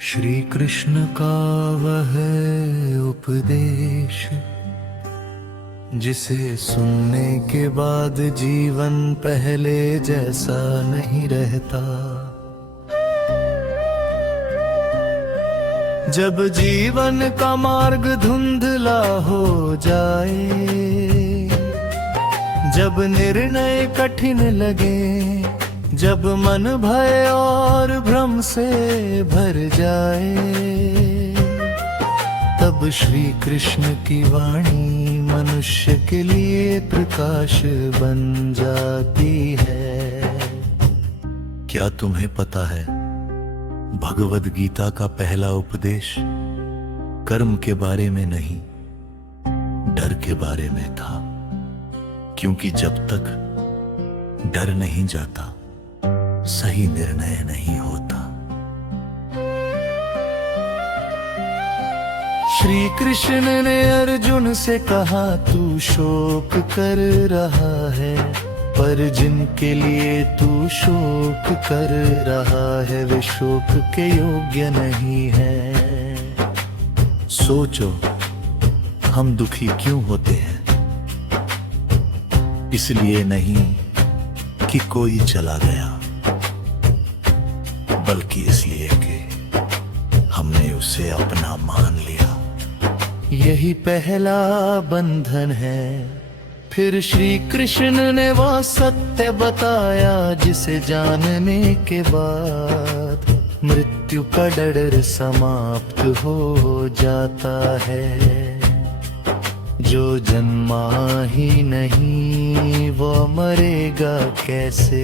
श्री कृष्ण का वह उपदेश जिसे सुनने के बाद जीवन पहले जैसा नहीं रहता। जब जीवन का मार्ग धुंधला हो जाए, जब निर्णय कठिन लगे, जब मन भय और भ्रम से भर जाए, तब श्री कृष्ण की वाणी मनुष्य के लिए प्रकाश बन जाती है। क्या तुम्हें पता है, भगवद गीता का पहला उपदेश कर्म के बारे में नहीं, डर के बारे में था। क्योंकि जब तक डर नहीं जाता, सही निर्णय नहीं होता। श्री कृष्ण ने अर्जुन से कहा, तू शोक कर रहा है, पर जिनके लिए तू शोक कर रहा है वे शोक के योग्य नहीं है। सोचो, हम दुखी क्यों होते हैं? इसलिए नहीं कि कोई चला गया, बल्कि इसलिए कि हमने उसे अपना मान लिया। यही पहला बंधन है। फिर श्री कृष्ण ने वह सत्य बताया जिसे जानने के बाद मृत्यु का डर समाप्त हो जाता है। जो जन्मा ही नहीं वो मरेगा कैसे?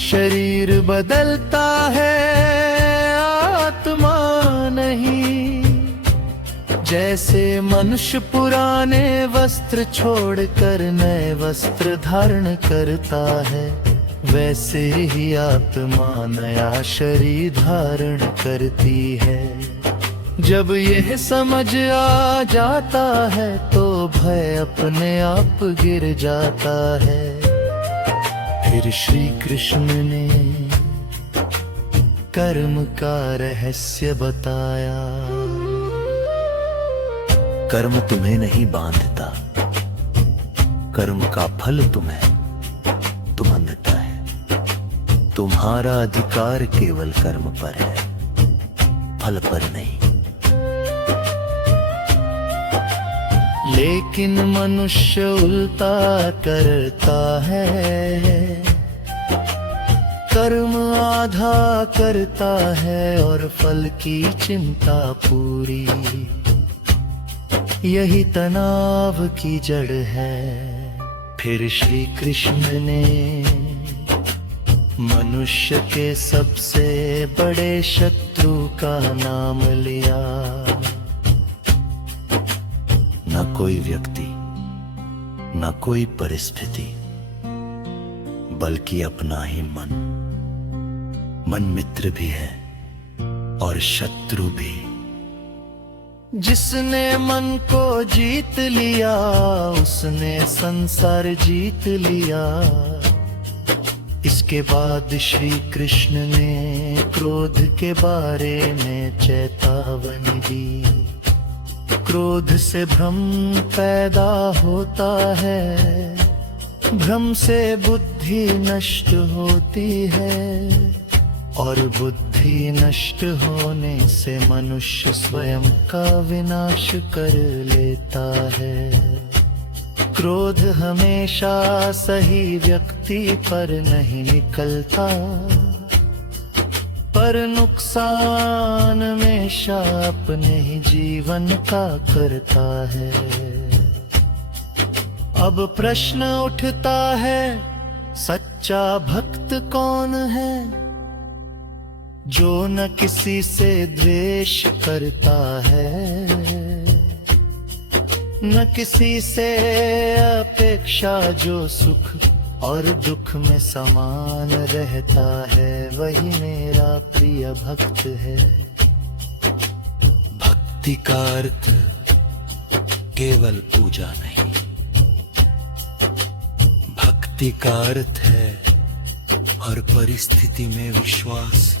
शरीर बदलता है, आत्मा नहीं। जैसे मनुष्य पुराने वस्त्र छोड़कर नए वस्त्र धारण करता है, वैसे ही आत्मा नया शरीर धारण करती है। जब यह समझ आ जाता है तो भय अपने आप गिर जाता है। फिर श्री कृष्ण ने कर्म का रहस्य बताया। कर्म तुम्हें नहीं बांधता, कर्म का फल तुम्हें बांधता है। तुम्हारा अधिकार केवल कर्म पर है, फल पर नहीं। लेकिन मनुष्य उल्टा करता है, कर्म आधा करता है और फल की चिंता पूरी। यही तनाव की जड़ है। फिर श्री कृष्ण ने मनुष्य के सबसे बड़े शत्रु का नाम लिया। न कोई व्यक्ति, न कोई परिस्थिति, बल्कि अपना ही मन। मन मित्र भी है और शत्रु भी। जिसने मन को जीत लिया उसने संसार जीत लिया। इसके बाद श्री कृष्ण ने क्रोध के बारे में चेतावनी दी। क्रोध से भ्रम पैदा होता है, भ्रम से बुद्धि नष्ट होती है और बुद्धि नष्ट होने से मनुष्य स्वयं का विनाश कर लेता है। क्रोध हमेशा सही व्यक्ति पर नहीं निकलता, पर नुकसान हमेशा अपने ही जीवन का करता है। अब प्रश्न उठता है, सच्चा भक्त कौन है? जो न किसी से द्वेष करता है, न किसी से अपेक्षा, जो सुख और दुख में समान रहता है, वही मेरा प्रिय भक्त है। भक्ति का अर्थ केवल पूजा नहीं, भक्ति का अर्थ है हर परिस्थिति में विश्वास,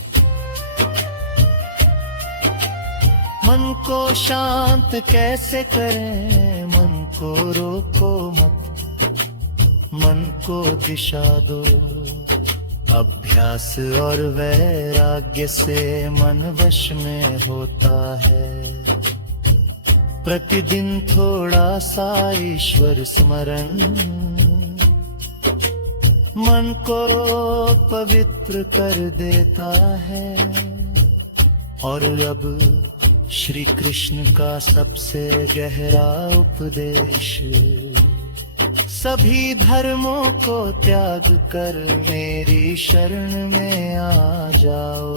मन को शांत कैसे करें, मन को रोको मत, मन को दिशा दो। अभ्यास और वैराग्य से मन वश में होता है। प्रतिदिन थोड़ा सा ईश्वर स्मरण मन को पवित्र कर देता है। और अब श्री कृष्ण का सबसे गहरा उपदेश, सभी धर्मों को त्याग कर मेरी शरण में आ जाओ।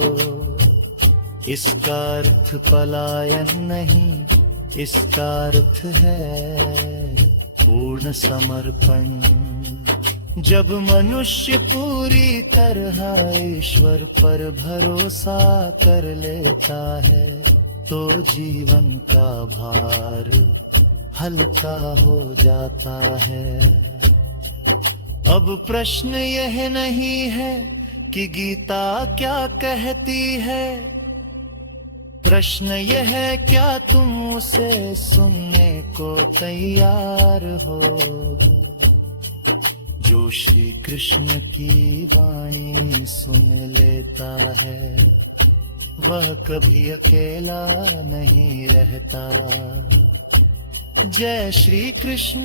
इसका अर्थ पलायन नहीं, इसका अर्थ है पूर्ण समर्पण। जब मनुष्य पूरी तरह ईश्वर पर भरोसा कर लेता है तो जीवन का भार हल्का हो जाता है। अब प्रश्न यह नहीं है कि गीता क्या कहती है, प्रश्न यह है क्या तुम उसे सुनने को तैयार हो। जो श्री कृष्ण की वाणी सुन लेता है वह कभी अकेला नहीं रहता। जय श्री कृष्ण।